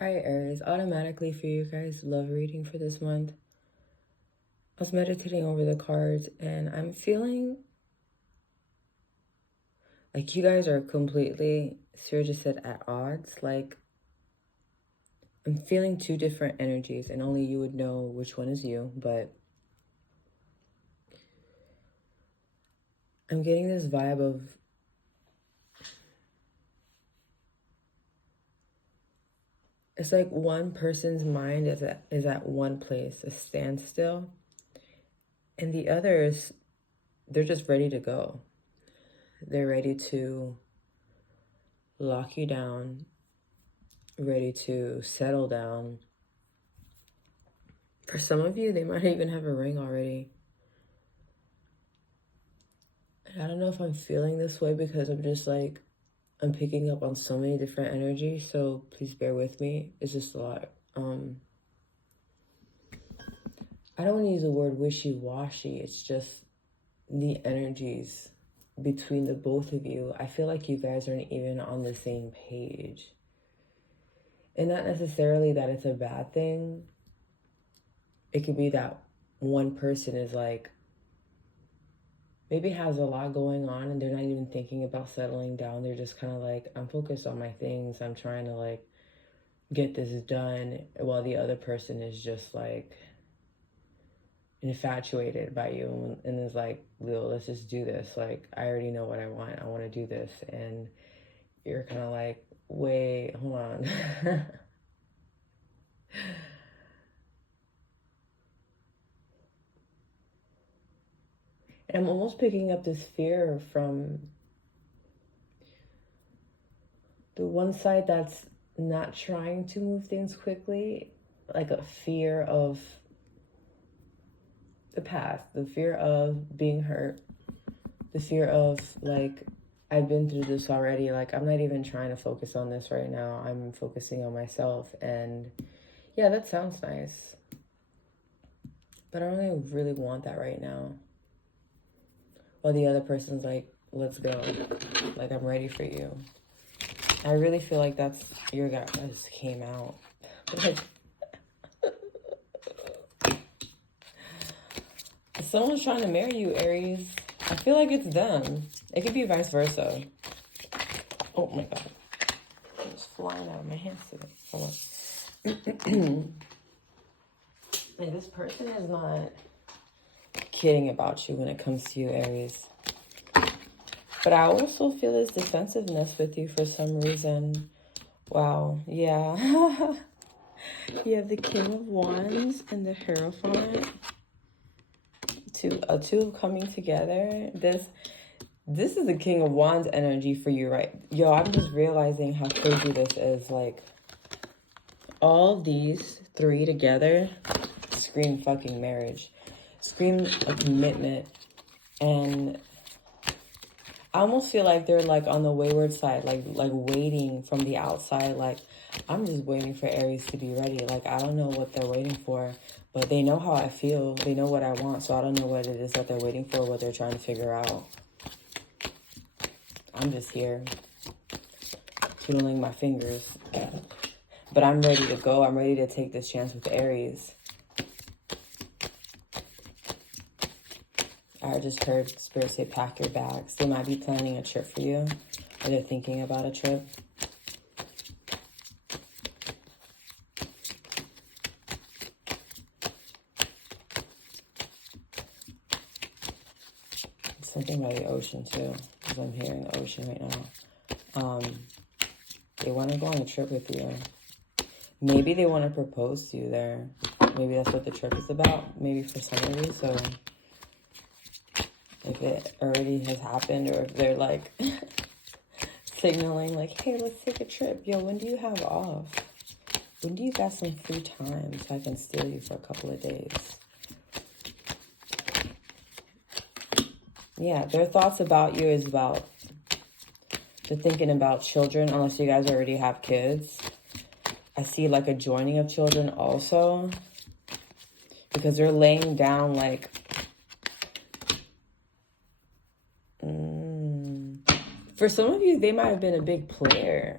Alright, Aries, automatically for you guys, love reading for this month. I was meditating over the cards and I'm feeling like you guys are completely, Spirit just said, at odds. Like, I'm feeling two different energies and only you would know which one is you, but I'm getting this vibe of it's like one person's mind is at one place, a standstill, and the others, they're just ready to go. They're ready to lock you down, ready to settle down. For some of you, they might even have a ring already. And I don't know if I'm feeling this way because I'm just like, I'm picking up on so many different energies, so please bear with me. It's just a lot. I don't want to use the word wishy-washy. It's just the energies between the both of you. I feel like you guys aren't even on the same page. And not necessarily that it's a bad thing. It could be that one person is like, maybe has a lot going on and they're not even thinking about settling down. They're just kind of like, I'm focused on my things. I'm trying to like get this done, while the other person is just like infatuated by you and is like, Lil, let's just do this. Like, I already know what I want. I want to do this. And you're kind of like, wait, hold on. And I'm almost picking up this fear from the one side that's not trying to move things quickly, like a fear of the past, the fear of being hurt, the fear of like, I've been through this already. Like, I'm not even trying to focus on this right now. I'm focusing on myself. And yeah, that sounds nice, but I don't really want that right now. While the other person's like, let's go. Like, I'm ready for you. I really feel like that's your guy that just came out. Like, someone's trying to marry you, Aries. I feel like it's them. It could be vice versa. Oh my God. It's flying out of my hands today. Hold on. Like, this person is not kidding about you when it comes to you, Aries. But I also feel this defensiveness with you for some reason. Wow. Yeah. You have the King of Wands and the Hierophant. Two coming together. This is the King of Wands energy for you, right? Yo, I'm just realizing how crazy this is. Like, all these three together scream fucking marriage. Scream a commitment. And I almost feel like they're like on the wayward side, like waiting from the outside. Like, I'm just waiting for Aries to be ready. Like, I don't know what they're waiting for, but they know how I feel. They know what I want. So I don't know what it is that they're waiting for, what they're trying to figure out. I'm just here twiddling my fingers, but I'm ready to go. I'm ready to take this chance with Aries. I just heard Spirit say, pack your bags. They might be planning a trip for you, or they're thinking about a trip. Something by the ocean too, because I'm hearing the ocean right now. They want to go on a trip with you. Maybe they want to propose to you there. Maybe that's what the trip is about. Maybe for some of you. So if it already has happened, or if they're like signaling like, hey, let's take a trip. Yo, when do you have off? When do you got some free time so I can steal you for a couple of days? Yeah, their thoughts about you is about, they're thinking about children, unless you guys already have kids. I see like a joining of children also, because they're laying down like, for some of you, they might have been a big player.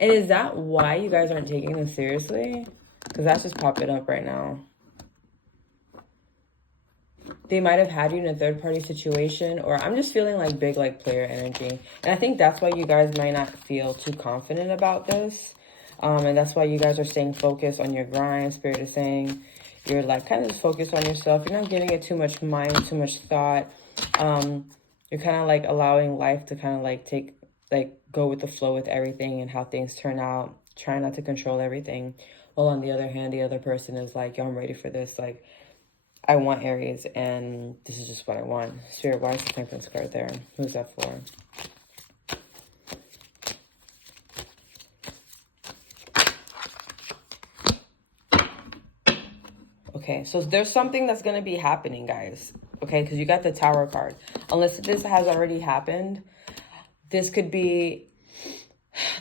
And is that why you guys aren't taking this seriously? Because that's just popping up right now. They might have had you in a third-party situation, or I'm just feeling like big, like, player energy. And I think that's why you guys might not feel too confident about this. And that's why you guys are staying focused on your grind. Spirit is saying you're, like, kind of just focused on yourself. You're not giving it too much mind, too much thought. You're kind of, like, allowing life to kind of, like, go with the flow with everything and how things turn out. Trying not to control everything. Well, on the other hand, the other person is like, yo, I'm ready for this. Like, I want Aries, and this is just what I want. Spirit, why is the Temperance card there? Who's that for? Okay, so there's something that's going to be happening, guys. Okay, because you got the Tower card. Unless this has already happened, this could be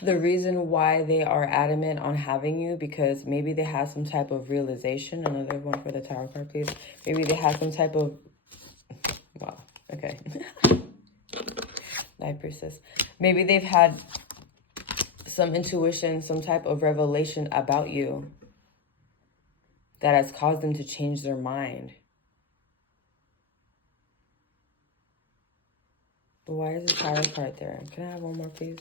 the reason why they are adamant on having you, because maybe they have some type of realization. Another one for the Tower card, please. Maybe they have some type of... Wow, okay. High Priestess. Maybe they've had some intuition, some type of revelation about you that has caused them to change their mind. But why is the Tower card there? Can I have one more, please?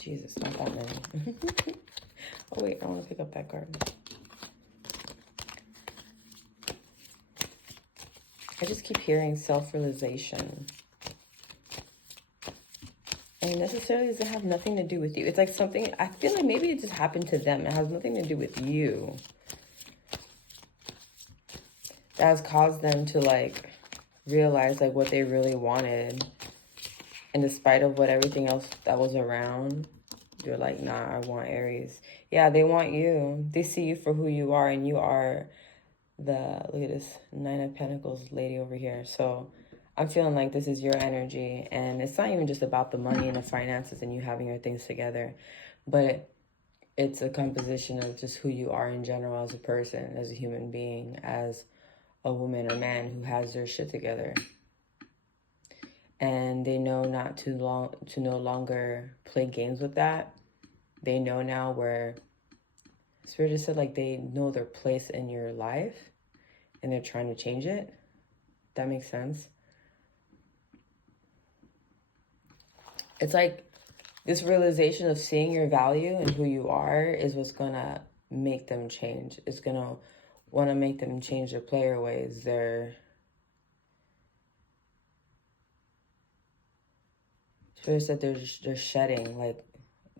Jesus, not that many. Oh, wait, I want to pick up that card. I just keep hearing self-realization. And necessarily doesn't have nothing to do with you. It's like something, I feel like maybe it just happened to them. It has nothing to do with you. That has caused them to, like, realize, like, what they really wanted. And despite of what everything else that was around, you're like, nah, I want Aries. Yeah, they want you. They see you for who you are, and you are the, look at this, 9 of Pentacles lady over here. So I'm feeling like this is your energy, and it's not even just about the money and the finances and you having your things together, but it's a composition of just who you are in general as a person, as a human being, as a woman or man who has their shit together. And they know not to no longer play games with that. They know now where Spirit just said, like, they know their place in your life and they're trying to change it. That makes sense. It's like this realization of seeing your value and who you are is what's gonna make them change. It's gonna want to make them change their player ways, their... Spirit said they're shedding, like,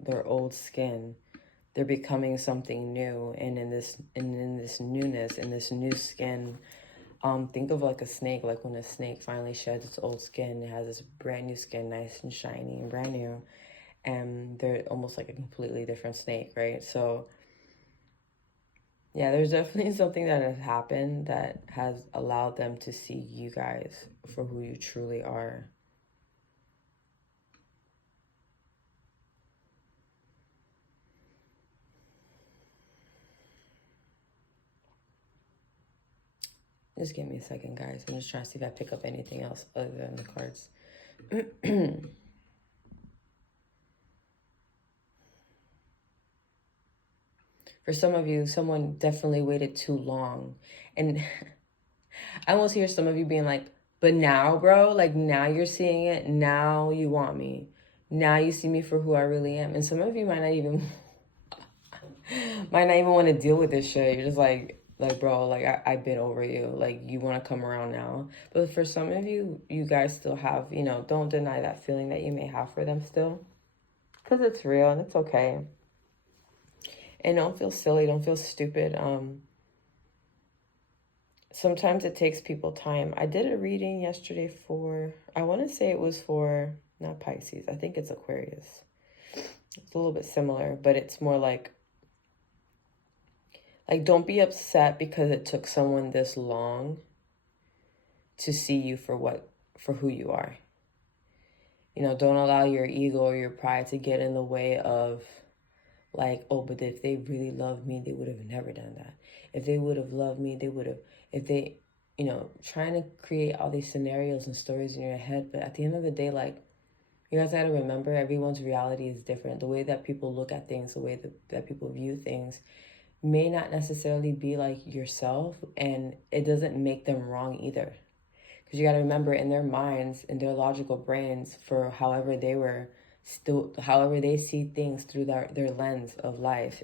their old skin. They're becoming something new, and in this newness, in this new skin, think of like a snake. Like when a snake finally sheds its old skin, it has this brand new skin, nice and shiny and brand new, and they're almost like a completely different snake, right? So yeah, there's definitely something that has happened that has allowed them to see you guys for who you truly are. Just give me a second, guys. I'm just trying to see if I pick up anything else other than the cards. For some of you, someone definitely waited too long. And I almost hear some of you being like, but now, bro, like now you're seeing it. Now you want me. Now you see me for who I really am. And some of you might not even want to deal with this shit. You're just like bro, like I've been over you. Like you want to come around now. But for some of you, you guys still have, you know, don't deny that feeling that you may have for them still. Because it's real and it's okay. And don't feel silly. Don't feel stupid. Sometimes it takes people time. I did a reading yesterday for, I want to say it was for, not Pisces. I think it's Aquarius. It's a little bit similar, but it's more like don't be upset because it took someone this long to see you for who you are. You know, don't allow your ego or your pride to get in the way of like, oh, but if they really loved me, they would have never done that. If they would have loved me, they would have, if they, you know, trying to create all these scenarios and stories in your head. But at the end of the day, like, You guys got to remember, everyone's reality is different. The way that people look at things, the way that people view things may not necessarily be like yourself, and it doesn't make them wrong either. Because you got to remember, in their minds, in their logical brains, for however they were still, however they see things through their lens of life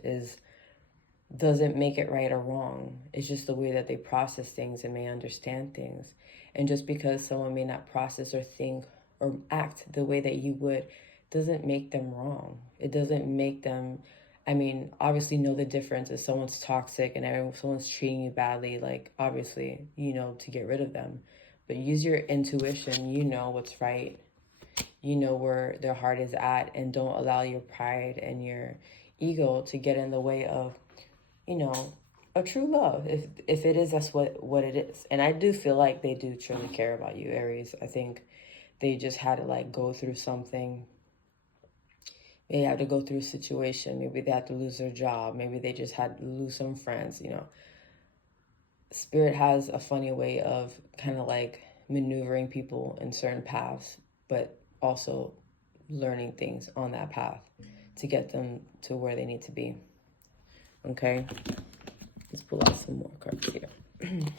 doesn't make it right or wrong. It's just the way that they process things and may understand things. And just because someone may not process or think or act the way that you would doesn't make them wrong. It doesn't make them, I mean, obviously know the difference. If someone's toxic and someone's treating you badly, like, obviously, you know, to get rid of them. But use your intuition. You know what's right. You know where their heart is at, and don't allow your pride and your ego to get in the way of, you know, a true love. If it is, that's what it is. And I do feel like they do truly care about you, Aries. I think they just had to like go through something. They had to go through a situation. Maybe they had to lose their job. Maybe they just had to lose some friends, you know. Spirit has a funny way of kind of like maneuvering people in certain paths, but also learning things on that path to get them to where they need to be. Okay, let's pull out some more cards here. Can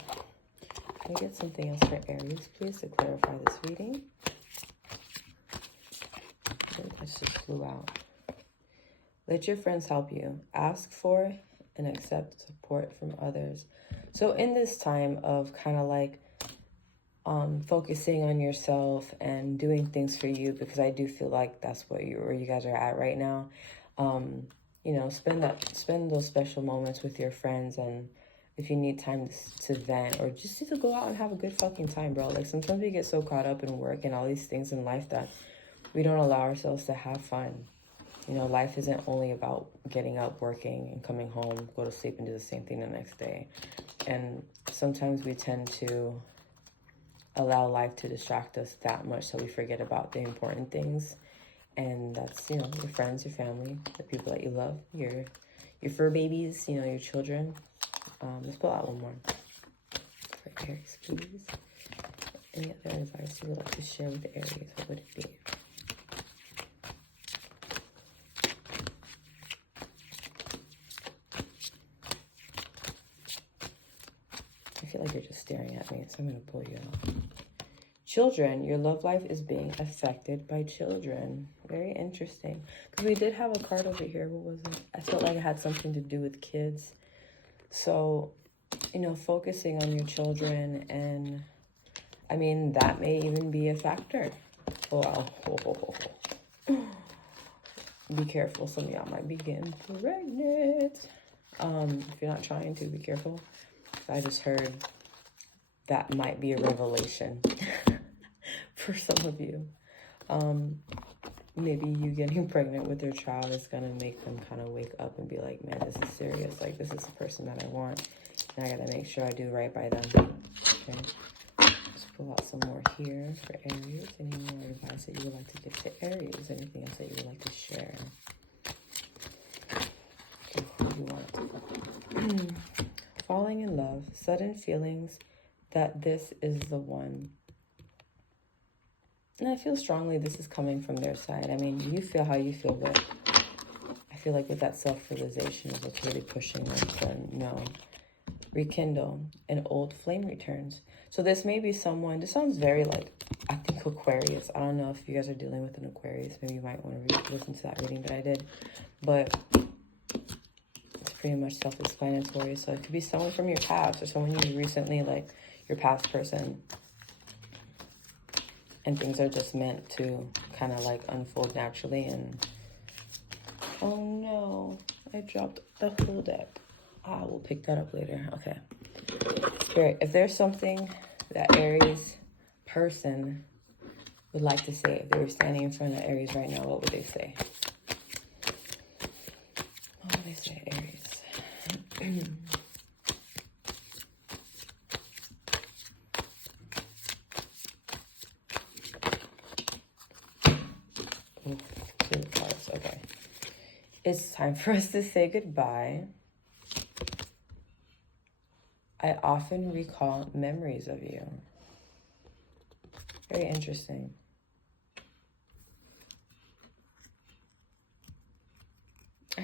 we get something else for Aries, please, to clarify this reading? I think this just flew out. Let your friends help you. Ask for and accept support from others. So in this time of kind of like focusing on yourself and doing things for you, because I do feel like that's where you guys are at right now. You know, spend those special moments with your friends, and if you need time to vent or just to go out and have a good fucking time, bro. Like, sometimes we get so caught up in work and all these things in life that we don't allow ourselves to have fun. You know, life isn't only about getting up, working, and coming home, go to sleep, and do the same thing the next day. And sometimes we tend to allow life to distract us that much so we forget about the important things. And that's, you know, your friends, your family, the people that you love, your fur babies, you know, your children. Let's pull out one more for Aries, please. Any other advice you would like to share with the Aries? What would it be? I feel like you're just staring at me, so I'm going to pull you out. Children, your love life is being affected by children. Very interesting. Because we did have a card over here. What was it? I felt like it had something to do with kids. So, you know, focusing on your children, and I mean, that may even be a factor. Wow. Be careful. Some of y'all might be getting pregnant. If you're not trying to, be careful. I just heard that might be a revelation for some of you. Maybe you getting pregnant with your child is going to make them kind of wake up and be like, man, this is serious. Like, this is the person that I want, and I got to make sure I do right by them. Okay. Let's pull out some more here for Aries. Any more advice that you would like to give to Aries? Anything else that you would like to share? Okay, who do you want? Falling in love, sudden feelings that this is the one. And I feel strongly this is coming from their side. I mean, you feel how you feel, but I feel like with that self-realization is what's really pushing them to, you know, rekindle. An old flame returns. So this may be someone, this sounds very like, I think Aquarius. I don't know if you guys are dealing with an Aquarius. Maybe you might want to listen to that reading that I did. But it's pretty much self-explanatory. So it could be someone from your past, or someone you recently, like your past person. And things are just meant to kind of like unfold naturally. And oh no, I dropped the whole deck. We'll pick that up later. Okay. Spirit, if there's something that Aries person would like to say, if they were standing in front of Aries right now, what would they say? What would they say, Aries? Two cards. Okay. It's time for us to say goodbye. I often recall memories of you. Very interesting.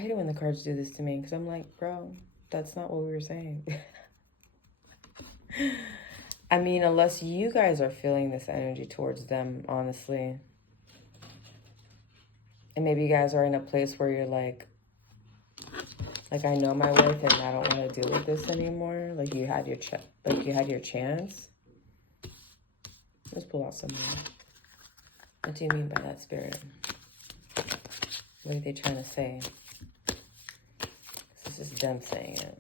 hate it when the cards do this to me, because I'm like, bro, that's not what we were saying. I mean, unless you guys are feeling this energy towards them, honestly. And maybe you guys are in a place where you're like, I know my worth and I don't want to deal with this anymore. Like you had your chance. Let's pull out some more. What do you mean by that, Spirit? What are they trying to say? This is them saying it.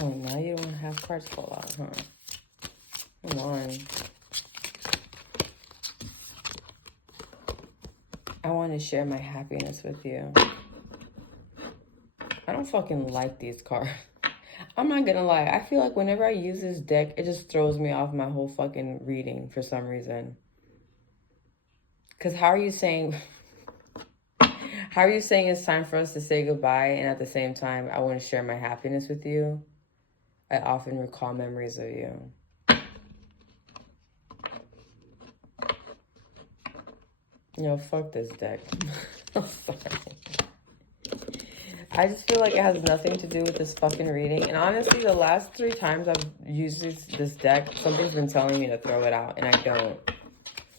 Oh, now you don't have cards fall out, huh? Come on. I want to share my happiness with you. I don't fucking like these cards. I'm not gonna lie. I feel like whenever I use this deck, it just throws me off my whole fucking reading for some reason. Because how are you saying... How are you saying it's time for us to say goodbye, and at the same time, I want to share my happiness with you? I often recall memories of you. Fuck this deck. I'm sorry. I just feel like it has nothing to do with this fucking reading. And honestly, the last 3 times I've used this deck, something's been telling me to throw it out, and I don't.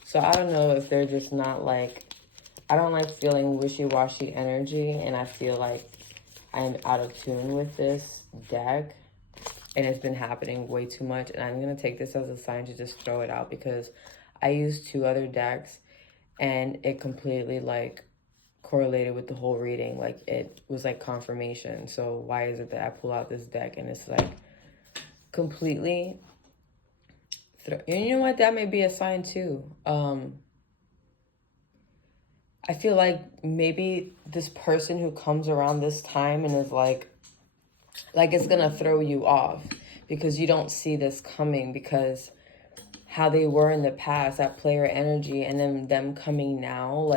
So I don't know if they're just not like... I don't like feeling wishy-washy energy, and I feel like I'm out of tune with this deck. And it's been happening way too much. And I'm going to take this as a sign to just throw it out, because I used 2 other decks and it completely correlated with the whole reading. It was confirmation. So why is it that I pull out this deck and it's completely... And you know what? That may be a sign too. I feel like maybe this person who comes around this time and is like it's gonna throw you off because you don't see this coming, because how they were in the past, that player energy, and then them coming now,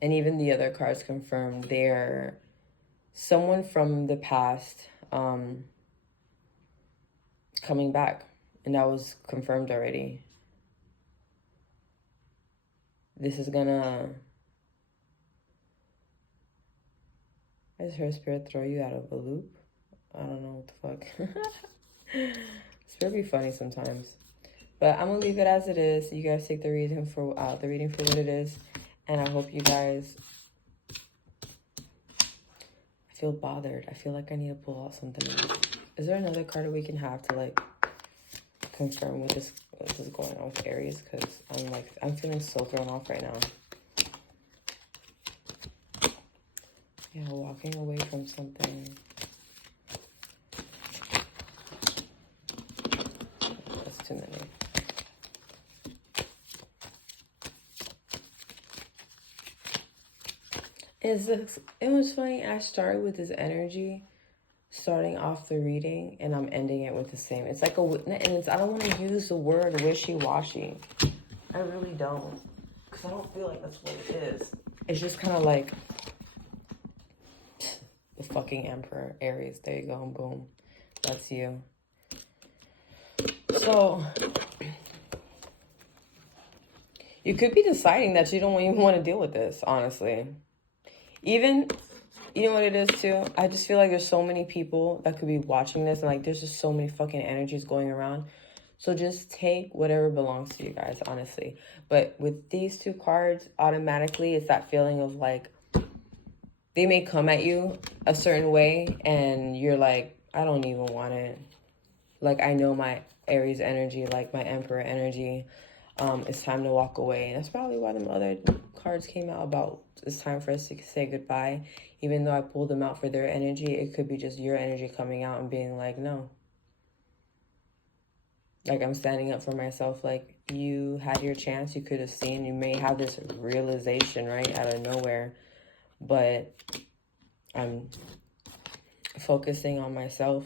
and even the other cards confirmed they're someone from the past coming back, and that was confirmed already. This is gonna... I just heard Spirit throw you out of a loop. I don't know what the fuck. Spirit be funny sometimes. But I'm gonna leave it as it is. You guys take the reading for what it is. And I hope you guys... I feel bothered. I feel like I need to pull out something else. Is there another card that we can have to confirm what this is going on with Aries? Because I'm feeling so thrown off right now. Yeah, walking away from something. That's too many. It was funny. I started with this energy, starting off the reading, and I'm ending it with the same. It's like I don't want to use the word wishy-washy. I really don't, because I don't feel like that's what it is. It's just kind of like the fucking Emperor, Aries. There you go, boom. That's you. So you could be deciding that you don't even want to deal with this, honestly. Even, you know what it is too? I just feel like there's so many people that could be watching this, and there's just so many fucking energies going around. So just take whatever belongs to you guys, honestly. But with these 2 cards, automatically it's that feeling of they may come at you a certain way and you're like, I don't even want it. I know my Aries energy, my Emperor energy, it's time to walk away. And that's probably why them other cards came out about it's time for us to say goodbye. Even though I pulled them out for their energy, it could be just your energy coming out and being like, no. Like, I'm standing up for myself. Like, you had your chance. You could have seen. You may have this realization, right, out of nowhere. But I'm focusing on myself.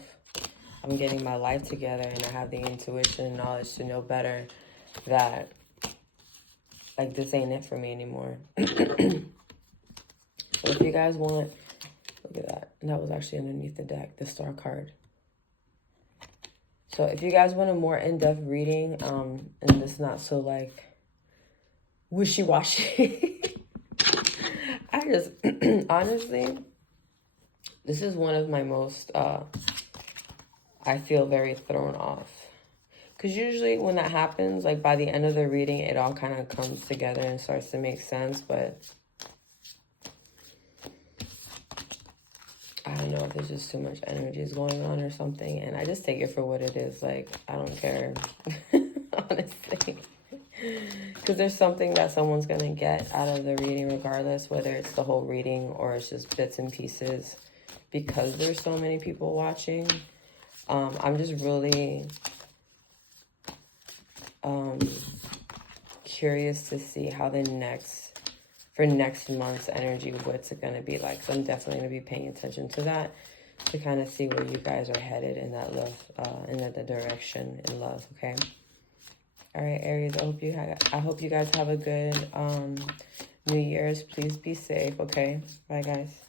I'm getting my life together. And I have the intuition and knowledge to know better that, like, this ain't it for me anymore. So if you guys want, look at that. And that was actually underneath the deck, the star card. So if you guys want a more in-depth reading, and it's not so, like, wishy-washy, I just, honestly, this is one of my most, I feel very thrown off. Because usually when that happens, like, by the end of the reading, it all kind of comes together and starts to make sense, but I don't know if there's just too much energy is going on or something, and I just take it for what it is. Like, I don't care, honestly. Because there's something that someone's going to get out of the reading regardless, whether it's the whole reading or it's just bits and pieces. Because there's so many people watching, I'm just really curious to see how for next month's energy, what's it going to be like. So I'm definitely going to be paying attention to that to kind of see where you guys are headed in that love, in the direction in love, okay? All right, Aries, I hope you guys have a good New Year's. Please be safe, okay? Bye, guys.